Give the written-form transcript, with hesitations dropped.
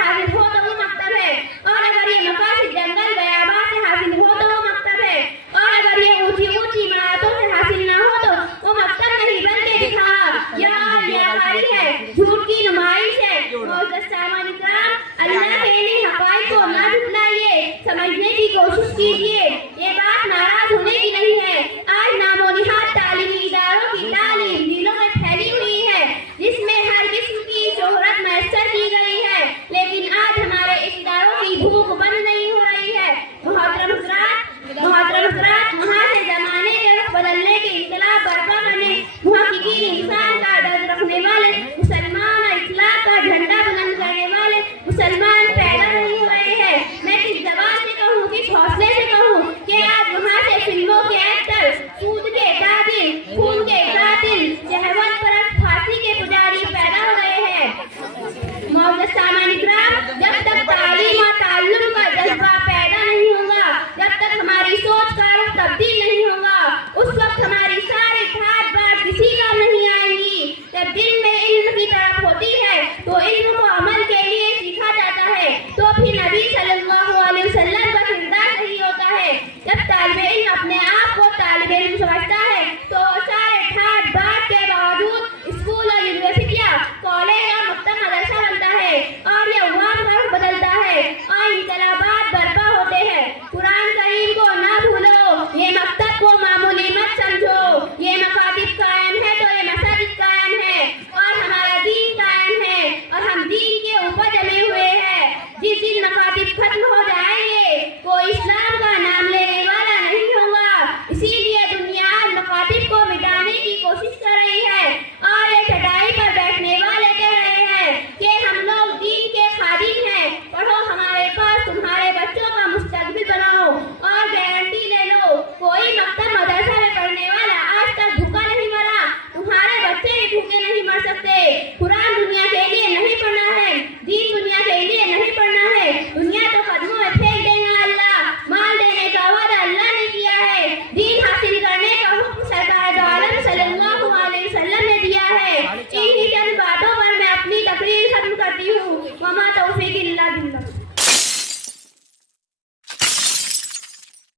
हासिल हो तो वो मकतब है, और अगर ये मकासद जंगल बयाबा से हासिल हो तो वो मकतब है, और अगर ये ऊंची ऊंची इमारतों से हासिल ना हो तो वो मकतब नहीं बल्कि दिखावा या लियाकारी है, झूठ की नुमाइश है। मोअज़्ज़ज़ सामईन इकराम, अल्लाह के इन हक़ाइक़ को ना झुठलाइए, समझने की कोशिश कीजिए।